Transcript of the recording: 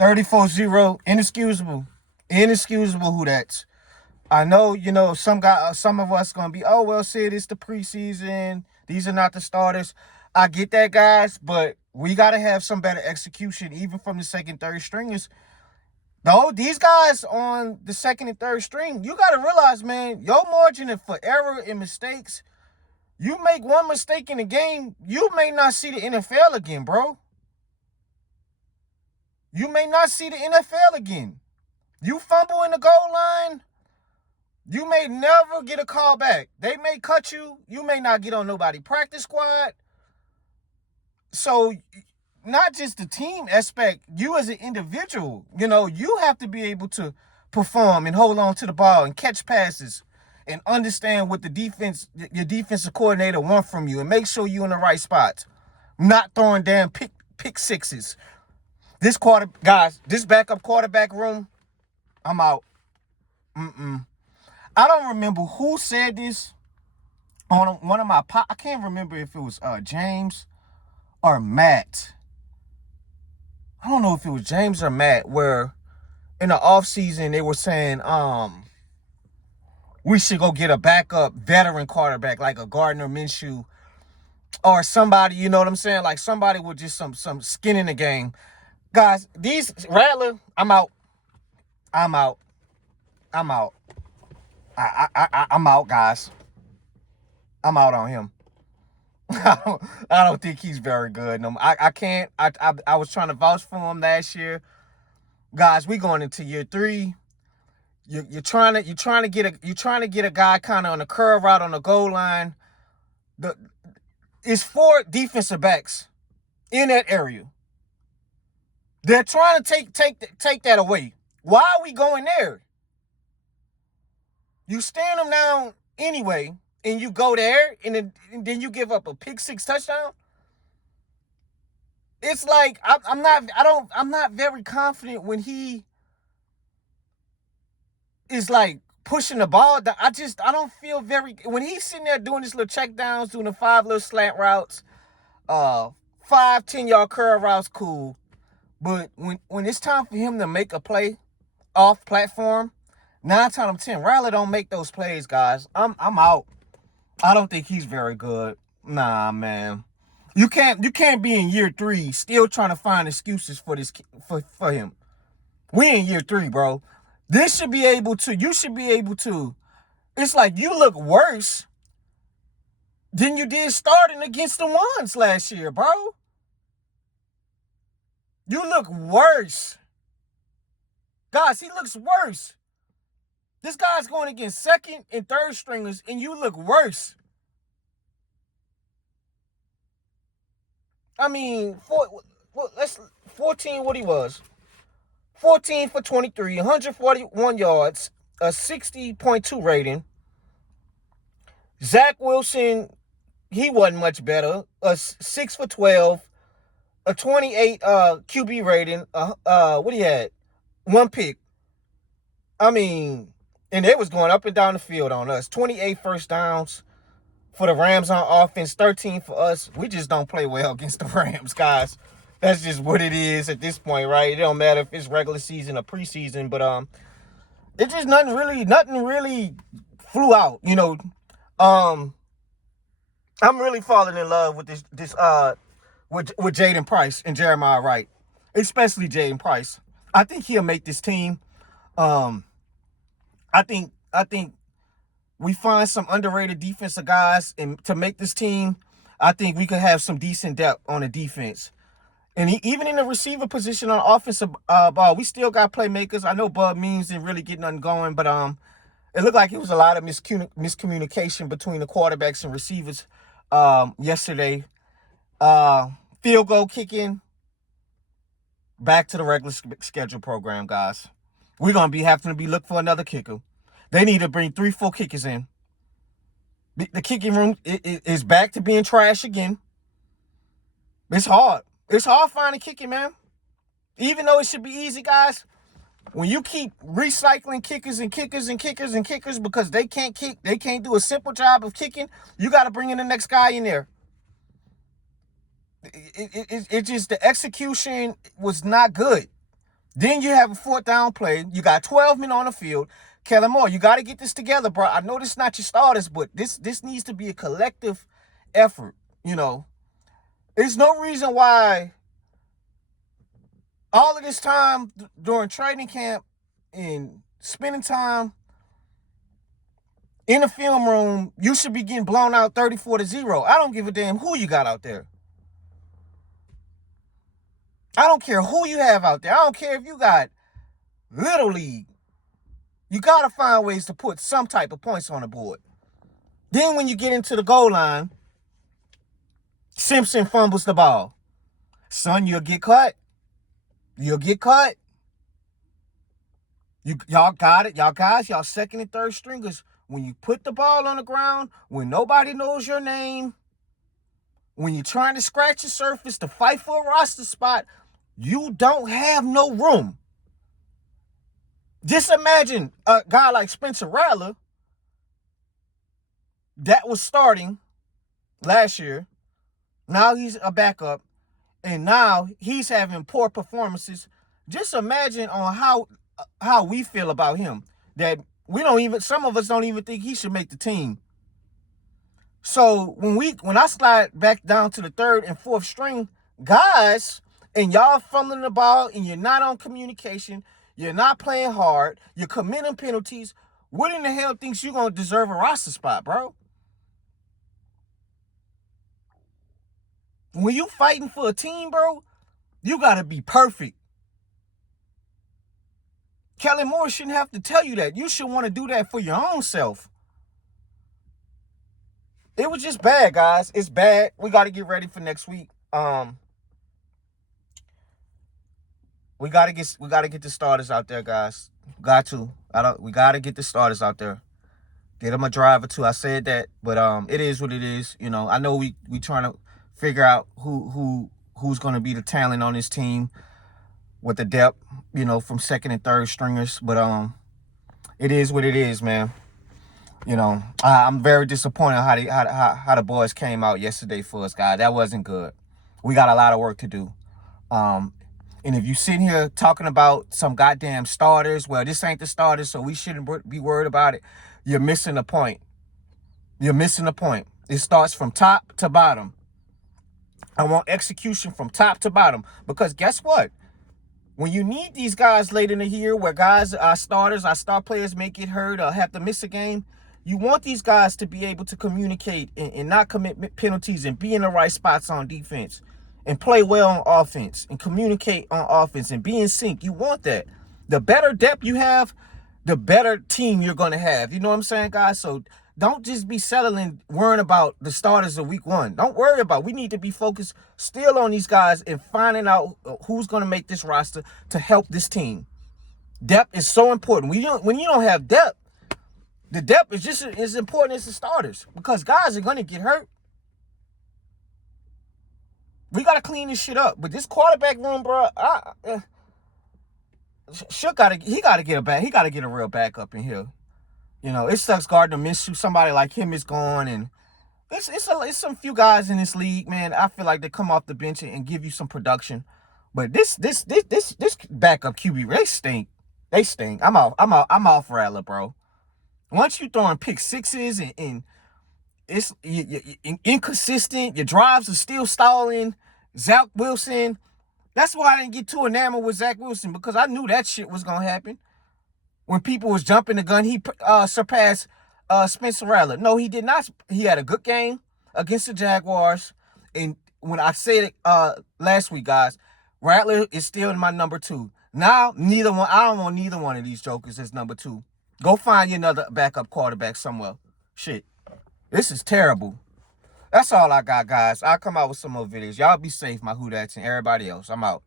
34-0. Inexcusable. Inexcusable who that's. I know, some of us gonna be, oh well, Sid, it's the preseason. These are not the starters. I get that, guys, but we gotta have some better execution, even from the second, third stringers. No, these guys on the second and third string, you gotta realize, man, your margin for error and mistakes. You make one mistake in the game, you may not see the NFL again, bro. You may not see the NFL again. You fumble in the goal line, you may never get a call back. They may cut you. You may not get on nobody's practice squad. So, not just the team aspect, you as an individual, you have to be able to perform and hold on to the ball and catch passes and understand what your defensive coordinator want from you, and make sure you're in the right spots. Not throwing damn pick sixes. This backup quarterback room, I'm out. I don't remember who said this on one of my I can't remember if it was James or Matt. I don't know if it was James or Matt, where in the offseason they were saying we should go get a backup veteran quarterback like a Gardner Minshew or somebody, you know what I'm saying? Like somebody with just some skin in the game. Guys, Rattler, I'm out. I'm out, guys. I'm out on him. I don't think he's very good. No, I can't. I was trying to vouch for him last year. Guys, we going into year 3. You're trying to get a guy kind of on the curve route on the goal line. It's 4 defensive backs in that area. They're trying to take that away. Why are we going there? You stand them down anyway, and you go there, and then you give up a pick 6 touchdown. It's like I'm not very confident when he is like pushing the ball. I don't feel very when he's sitting there doing his little check downs, doing the 5 little slant routes, 5 10-yard curl routes, cool. But when it's time for him to make a play off platform, 9 times out of 10, Rattler don't make those plays, guys. I'm out. I don't think he's very good. Nah, man. You can't be in year 3 still trying to find excuses for this for him. We in year 3, bro. You should be able to. It's like you look worse than you did starting against the ones last year, bro. You look worse. Guys, he looks worse. This guy's going against second and third stringers, and you look worse. I mean, 14 what he was. 14 for 23, 141 yards, a 60.2 rating. Zach Wilson, he wasn't much better. A 6 for 12, a 28 QB rating. What he had? 1 pick. I mean, and it was going up and down the field on us. 28 first downs for the Rams on offense, 13 for us. We just don't play well against the Rams, guys. That's just what it is at this point, right? It don't matter if it's regular season or preseason, but it just nothing really flew out, I'm really falling in love with this with Jaden Price and Jeremiah Wright, especially Jaden Price. I think he'll make this team. I think we find some underrated defensive guys, and to make this team, I think we could have some decent depth on the defense. And even in the receiver position on offensive ball, we still got playmakers. I know Bud Means didn't really get nothing going, but it looked like it was a lot of miscommunication between the quarterbacks and receivers yesterday. Field goal kicking, back to the regular schedule program, guys. We're going to be having to be looking for another kicker. They need to bring 3-4 kickers in. The kicking room is back to being trash again. It's hard. It's hard finding kicking, man. Even though it should be easy, guys, when you keep recycling kickers because they can't kick, they can't do a simple job of kicking, you got to bring in the next guy in there. It just, the execution was not good. Then you have a fourth down play. You got 12 men on the field. Kellen Moore, you got to get this together, bro. I know this is not your starters, but this needs to be a collective effort. There's no reason why all of this time during training camp and spending time in the film room, you should be getting blown out 34-0. I don't give a damn who you got out there. I don't care who you have out there. I don't care if you got Little League. You got to find ways to put some type of points on the board. Then when you get into the goal line, Simpson fumbles the ball. Son, you'll get cut. You'll get cut. Y'all got it. Y'all guys, y'all second and third stringers. When you put the ball on the ground, when nobody knows your name, when you're trying to scratch the surface to fight for a roster spot, you don't have no room. Just imagine a guy like Spencer Rattler that was starting last year. Now he's a backup, and now he's having poor performances. Just imagine on how we feel about him. That some of us don't even think he should make the team. So when I slide back down to the third and fourth string guys, and y'all fumbling the ball, and you're not on communication, you're not playing hard, you're committing penalties, what in the hell thinks you're gonna deserve a roster spot, bro? When you fighting for a team, bro, you gotta be perfect. Kellen Moore shouldn't have to tell you that. You should want to do that for your own self. It was just bad, guys. It's bad. We got to get ready for next week. We gotta get the starters out there, guys. We gotta get the starters out there. Get them a drive or two. I said that, but it is what it is. I know we trying to figure out who's gonna be the talent on this team with the depth, from second and third stringers. But it is what it is, man. I'm very disappointed how the boys came out yesterday for us, guys. That wasn't good. We got a lot of work to do. And if you sitting here talking about some goddamn starters, well, this ain't the starters, so we shouldn't be worried about it. You're missing the point. You're missing the point. It starts from top to bottom. I want execution from top to bottom, because guess what? When you need these guys late in the year, where guys, our star players may get hurt or have to miss a game, you want these guys to be able to communicate and not commit penalties and be in the right spots on defense and play well on offense and communicate on offense and be in sync. You want that. The better depth you have, the better team you're going to have. You know what I'm saying, guys? So don't just be settling, worrying about the starters of week one. Don't worry about it. We need to be focused still on these guys and finding out who's going to make this roster to help this team. Depth is so important. When you don't have depth, the depth is just as important as the starters, because guys are going to get hurt. We got to clean this shit up. But this quarterback room, bro, Shook got to get a back. He got to get a real backup in here. It sucks Gardner Minshew. Somebody like him is gone, and it's some few guys in this league, man. I feel like they come off the bench and give you some production. But this backup QB, they stink. They stink. I'm off Rattler, bro. Once you throwing pick sixes and it's inconsistent, your drives are still stalling. Zach Wilson. That's why I didn't get too enamored with Zach Wilson, because I knew that shit was gonna happen. When people was jumping the gun, he surpassed Spencer Rattler. No, he did not. He had a good game against the Jaguars. And when I said it last week, guys, Rattler is still in my number 2. Now, I don't want neither one of these jokers as number 2. Go find you another backup quarterback somewhere. Shit. This is terrible. That's all I got, guys. I'll come out with some more videos. Y'all be safe, my Who That's and everybody else. I'm out.